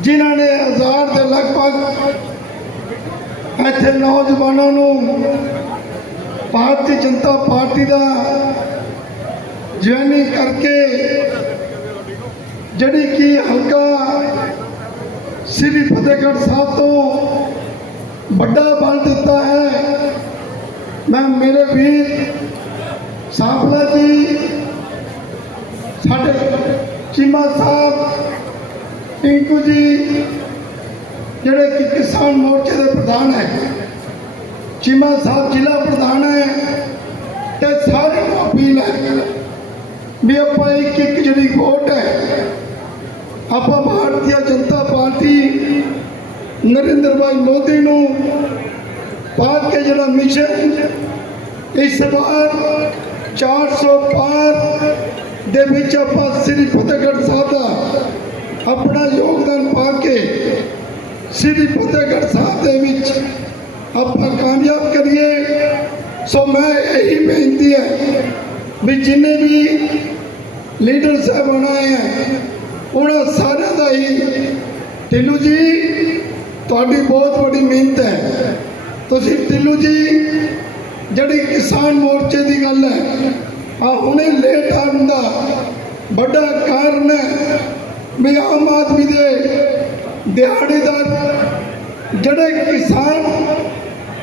ਜਿਨ੍ਹਾਂ ਨੇ ਹਜ਼ਾਰ ਦੇ ਲਗਭਗ ਇੱਥੇ ਨੌਜਵਾਨਾਂ ਨੂੰ ਭਾਰਤੀ ਜਨਤਾ ਪਾਰਟੀ ਦਾ ਜੁਆਇਨਿੰਗ ਕਰਕੇ ਜਿਹੜੀ ਕਿ ਹਲਕਾ ਸ੍ਰੀ ਫਤਿਹਗੜ੍ਹ ਸਾਹਿਬ ਤੋਂ ਵੱਡਾ ਬਣ ਦਿੱਤਾ ਹੈ। ਮੈਂ ਮੇਰੇ ਵੀਰ ਸਾਫਲਾ ਜੀ, ਸਾਡੇ ਚੀਮਾ ਸਾਹਿਬ ਟਿੰਕੂ ਜੀ, ਜਿਹੜੇ ਕਿ ਕਿਸਾਨ ਮੋਰਚੇ ਦੇ ਪ੍ਰਧਾਨ ਹੈ ਚੀਮਾ ਸਾਹਿਬ ਜ਼ਿਲ੍ਹਾ ਪ੍ਰਧਾਨ ਹੈ ਤੇ ਸਾਰਿਆਂ ਨੂੰ ਅਪੀਲ ਹੈ ਵੀ ਆਪਾਂ ਇੱਕ ਇੱਕ ਜਿਹੜੀ ਵੋਟ ਹੈ, ਆਪਾਂ ਭਾਰਤੀ ਜਨਤਾ ਪਾਰਟੀ ਨਰਿੰਦਰ ਭਾਈ ਮੋਦੀ ਨੂੰ ਪਾ ਕੇ ਜਿਹੜਾ ਮਿਸ਼ਨ ਇਸ ਵਾਰ 400 ਪਾਰ ਦੇ ਵਿੱਚ ਆਪਾਂ ਸ੍ਰੀ ਫਤਿਹਗੜ੍ਹ ਸਾਹਿਬ ਦਾ ਆਪਣਾ ਯੋਗਦਾਨ ਪਾ ਕੇ ਸ੍ਰੀ ਫਤਿਹਗੜ੍ਹ ਸਾਹਿਬ ਦੇ ਵਿੱਚ ਆਪਾਂ ਕਾਮਯਾਬ ਕਰੀਏ। ਸੋ ਮੈਂ ਇਹੀ ਬੇਨਤੀ ਹੈ ਵੀ ਜਿੰਨੇ ਵੀ ਲੀਡਰ ਸਾਹਿਬਾਨ ਆਏ ਹੈ, ਉਹਨਾਂ ਸਾਰਿਆਂ ਦਾ ਹੀ ਢਿੱਲੂ ਜੀ, ਤੁਹਾਡੀ ਬਹੁਤ ਵੱਡੀ ਮਿਹਨਤ ਹੈ। ਤੁਸੀਂ ਢਿੱਲੂ ਜੀ, ਜਿਹੜੀ ਕਿਸਾਨ ਮੋਰਚੇ ਦੀ ਗੱਲ ਹੈ ਆ ਹੁਣੇ ਲੇਟ ਆਉਣ ਦਾ ਵੱਡਾ ਕਾਰਨ ਹੈ। ਵੀ ਆਮ ਆਦਮੀ ਦੇ ਦਿਹਾੜੀਦਾਰ ਜਿਹੜੇ ਕਿਸਾਨ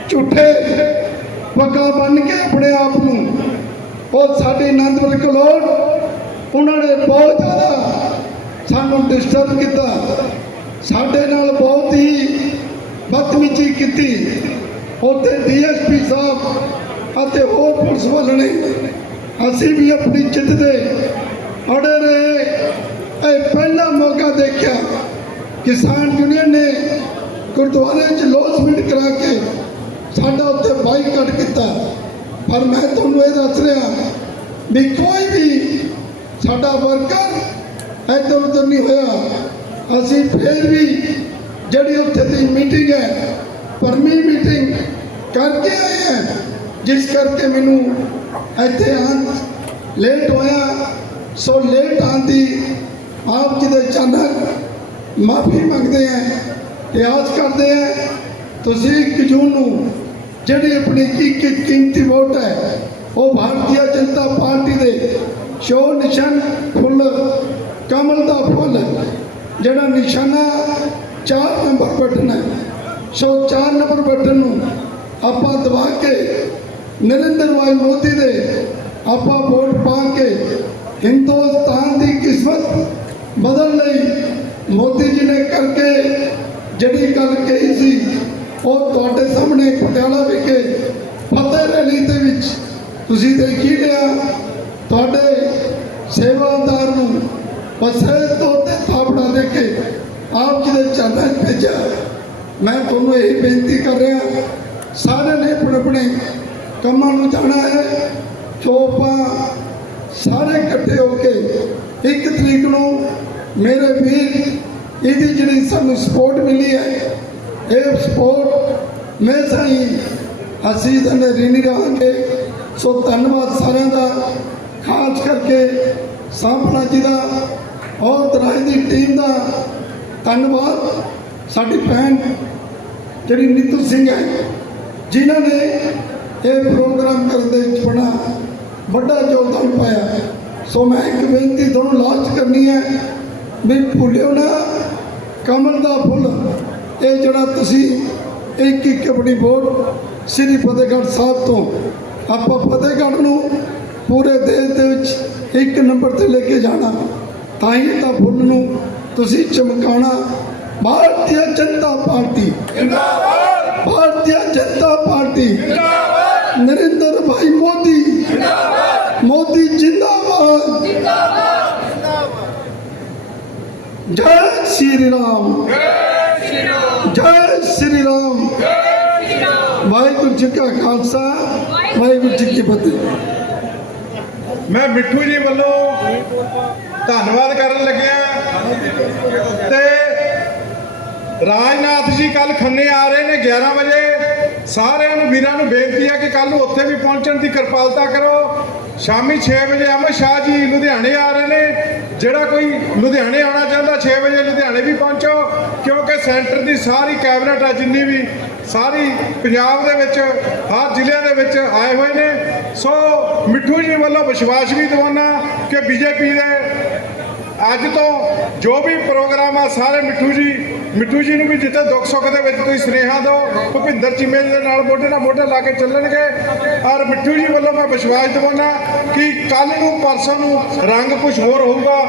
ਝੂਠੇ ਪੱਗਾ ਬੰਨ ਕੇ ਆਪਣੇ ਆਪ ਨੂੰ, ਉਹ ਸਾਡੇ ਆਨੰਦਪੁਰ ਕਲੋੜ ਉਹਨਾਂ ਨੇ ਬਹੁਤ ਜ਼ਿਆਦਾ ਸਾਨੂੰ ਡਿਸਟਰਬ ਕੀਤਾ। ਸਾਡੇ ਨਾਲ ਬਹੁਤ ਹੀ ਬਦਤਮੀਜ਼ੀ ਕੀਤੀ। ਉੱਥੇ ਡੀਐਸਪੀ ਸਾਹਿਬ ਅਤੇ ਹੋਰ ਪੁਲਿਸ ਵਾਲੇ ਨੇ ਅਸੀਂ ਵੀ ਆਪਣੀ ਜਿੱਤ ਦੇ ਅੜੇ ਰਹੇ। ਇਹ ਪਹਿਲਾ ਮੌਕਾ ਦੇਖਿਆ ਕਿਸਾਨ ਯੂਨੀਅਨ ਨੇ ਗੁਰਦੁਆਰੇ 'ਚ ਲੋਸਮੈਂਟ ਕਰਾ ਕੇ ਸਾਡਾ ਉੱਤੇ ਬਾਈਕਾਟ ਕੀਤਾ। ਪਰ ਮੈਂ ਤੁਹਾਨੂੰ ਇਹ ਦੱਸ ਰਿਹਾ ਵੀ ਕੋਈ ਵੀ ਸਾਡਾ ਵਰਕਰ ਇੱਧਰ ਉੱਧਰ ਨਹੀਂ ਹੋਇਆ। ਅਸੀਂ ਫੇਰ ਵੀ ਜਿਹੜੀ ਉੱਥੇ ਦੀ ਮੀਟਿੰਗ ਹੈ, ਪਰਮੀ ਮੀਟਿੰਗ ਕਰਕੇ ਆਏ ਹਾਂ। ਜਿਸ ਕਰਕੇ ਮੈਨੂੰ ਇੱਥੇ ਆਉਣ ਲੇਟ ਹੋਇਆ। ਸੋ ਲੇਟ ਆਉਣ ਦੀ ਆਪ ਜੀ ਦੇ ਅਚਾਨਕ ਮਾਫੀ ਮੰਗਦੇ ਹਾਂ ਤੇ ਆਸ ਕਰਦੇ ਹਾਂ ਤੁਸੀਂ 1 ਜੂਨ ਨੂੰ ਜਿਹੜੀ ਆਪਣੀ ਇੱਕ ਇੱਕ ਕੀਮਤੀ ਵੋਟ ਹੈ, ਉਹ ਭਾਰਤੀ ਜਨਤਾ ਪਾਰਟੀ ਦੇ ਸ਼ੋ ਨਿਸ਼ਾਨ ਫੁੱਲ, ਕਮਲ ਦਾ ਫੁੱਲ, ਜਿਹੜਾ ਨਿਸ਼ਾਨਾ 4 ਨੰਬਰ ਬਟਨ ਹੈ, ਸੋ 4 ਨੰਬਰ ਬਟਨ ਨੂੰ ਆਪਾਂ ਦਬਾ ਕੇ ਨਰਿੰਦਰ ਭਾਈ ਮੋਦੀ ਦੇ ਆਪਾਂ ਵੋਟ ਪਾ ਕੇ ਹਿੰਦੁਸਤਾਨ ਦੀ ਕਿਸਮਤ ਬਦਲ ਲਈ ਮੋਦੀ ਜੀ ਨੇ ਕਰਕੇ ਜਿਹੜੀ ਗੱਲ ਕਹੀ ਸੀ, ਉਹ ਤੁਹਾਡੇ ਸਾਹਮਣੇ ਪਟਿਆਲਾ ਵਿਖੇ ਫਤਿਹ ਰੈਲੀ ਦੇ ਵਿੱਚ ਤੁਸੀਂ ਦੇਖੀ ਲਿਆ ਤੁਹਾਡੇ ਸੇਵਾਦਾਰ ਨੂੰ ਬਸੇ ਤੋਂ ਤੇ ਥਾਪੜਾ ਦੇ ਕੇ ਆਪ ਜੀ ਦੇ ਚਰਨਾਂ ਭੇਜਿਆ। ਮੈਂ ਤੁਹਾਨੂੰ ਇਹ ਬੇਨਤੀ ਕਰ ਰਿਹਾ, ਸਾਰਿਆਂ ਨੇ ਆਪਣੇ ਆਪਣੇ ਕੰਮਾਂ ਨੂੰ ਜਾਣਾ ਹੈ। ਜੋ ਆਪਾਂ ਸਾਰੇ ਇਕੱਠੇ ਹੋ ਕੇ ਇੱਕ ਤਰੀਕ ਨੂੰ ਮੇਰੇ ਵੀਰ ਇਹਦੀ ਜਿਹੜੀ ਸਾਨੂੰ ਸਪੋਰਟ ਮਿਲੀ ਹੈ, ਇਹ ਸਪੋਰਟ ਮੈਂ ਸਹੀ ਅਸੀਂ ਤਾਂ ਰਿਣੀ ਰਹਾਂਗੇ। ਸੋ ਧੰਨਵਾਦ ਸਾਰਿਆਂ ਦਾ। ਖਾਸ ਕਰਕੇ ਸਾਹਮਣਾ ਜੀ ਦਾ ਔਰ ਦਰਾਜ ਦੀ ਟੀਮ ਦਾ ਧੰਨਵਾਦ। ਸਾਡੀ ਭੈਣ ਜਿਹੜੀ ਨੀਤੂ ਸਿੰਘ ਹੈ, ਜਿਨ੍ਹਾਂ ਨੇ ਇਹ ਪ੍ਰੋਗਰਾਮ ਕਰਨ ਦੇ ਵਿੱਚ ਬੜਾ ਵੱਡਾ ਯੋਗਦਾਨ ਪਾਇਆ। ਸੋ ਮੈਂ ਇੱਕ ਬੇਨਤੀ ਤੁਹਾਨੂੰ ਲਾਸਟ ਕਰਨੀ ਹੈ, ਵੀ ਭੁੱਲਿਓ ਨਾ ਕਮਲ ਦਾ ਫੁੱਲ। ਇਹ ਜਿਹੜਾ ਤੁਸੀਂ ਇੱਕ ਇੱਕ ਆਪਣੀ ਵੋਟ ਸ੍ਰੀ ਫਤਿਹਗੜ੍ਹ ਸਾਹਿਬ ਤੋਂ ਆਪਾਂ ਫਤਿਹਗੜ੍ਹ ਨੂੰ ਪੂਰੇ ਦੇਸ਼ ਦੇ ਵਿੱਚ ਇੱਕ ਨੰਬਰ ਤੇ ਲੈ ਕੇ ਜਾਣਾ, ਤਾਂ ਹੀ ਤਾਂ ਫੁੱਲ ਨੂੰ ਤੁਸੀਂ ਚਮਕਾਉਣਾ। ਭਾਰਤੀ ਜਨਤਾ ਪਾਰਟੀ। ਜਿੰਦਾਬਾਦ ਭਾਰਤੀ ਜਨਤਾ ਪਾਰਟੀ ਜਿੰਦਾਬਾਦ ਨਰਿੰਦਰ ਭਾਈ ਮੋਦੀ ਜਿੰਦਾਬਾਦ ਮੋਦੀ ਜਿੰਦਾਬਾਦ ਜੈ ਸ਼੍ਰੀ ਰਾਮ ਜੈ ਸ਼੍ਰੀ ਰਾਮ ਵਾਹਿਗੁਰੂ ਜੀ ਕਾ ਖਾਲਸਾ ਵਾਹਿਗੁਰੂ ਜੀ ਕੀ ਫਤਿਹ ਮੈਂ ਮਿੱਠੂ ਜੀ ਵੱਲੋਂ ਧੰਨਵਾਦ ਕਰਨ ਲੱਗਿਆ ਤੇ ਰਾਜਨਾਥ ਜੀ ਕੱਲ ਖੰਨੇ ਆ ਰਹੇ ਨੇ 11 ਵਜੇ ਸਾਰਿਆਂ ਨੂੰ ਵੀਰਾਂ ਨੂੰ ਬੇਨਤੀ ਹੈ ਕਿ ਕੱਲ ਨੂੰ ਉੱਥੇ ਵੀ ਪਹੁੰਚਣ ਦੀ ਕਿਰਪਾਲਤਾ ਕਰੋ ਸ਼ਾਮੀ 6 ਵਜੇ ਅਮਰ ਸ਼ਾਹ ਜੀ ਲੁਧਿਆਣੇ ਆ ਰਹੇ ਨੇ ਜਿਹੜਾ ਕੋਈ ਲੁਧਿਆਣੇ ਆਉਣਾ ਚਾਹੁੰਦਾ 6 ਵਜੇ ਲੁਧਿਆਣੇ ਵੀ ਪਹੁੰਚੋ, ਕਿਉਂਕਿ ਸੈਂਟਰ ਦੀ ਸਾਰੀ ਕੈਬਨਿਟ ਆ, ਜਿੰਨੀ ਵੀ ਸਾਰੀ ਪੰਜਾਬ ਦੇ ਵਿੱਚ, ਹਰ ਜ਼ਿਲ੍ਹੇ ਦੇ ਵਿੱਚ ਆਏ ਹੋਏ ਨੇ। ਸੋ ਮਿੱਠੂ ਜੀ ਵੱਲੋਂ ਵਿਸ਼ਵਾਸ ਵੀ ਦਿਵਾਉਣਾ ਕਿ ਬੀਜੇਪੀ ਦੇ ਅੱਜ ਤੋਂ ਜੋ ਵੀ ਪ੍ਰੋਗਰਾਮ ਆ, ਸਾਰੇ ਮਿੱਠੂ ਜੀ ਮਿੱਠੂ ਜੀ ਨੂੰ ਵੀ ਜਿੱਥੇ ਦੁੱਖ ਸੁੱਖ ਦੇ ਵਿੱਚ ਤੁਸੀਂ ਸੁਨੇਹਾ ਦਿਓ, ਭੁਪਿੰਦਰ ਚੀਮੇ ਦੇ ਨਾਲ ਮੋਢੇ ਨਾਲ ਮੋਢਾ ਲਾ ਕੇ ਚੱਲਣਗੇ। ਔਰ ਮਿੱਠੂ ਜੀ ਵੱਲੋਂ ਮੈਂ ਵਿਸ਼ਵਾਸ ਦਿਵਾਉਣਾ ਕਿ ਕੱਲ ਨੂੰ, ਪਰਸੋਂ ਨੂੰ ਰੰਗ ਕੁਝ ਹੋਰ ਹੋਊਗਾ।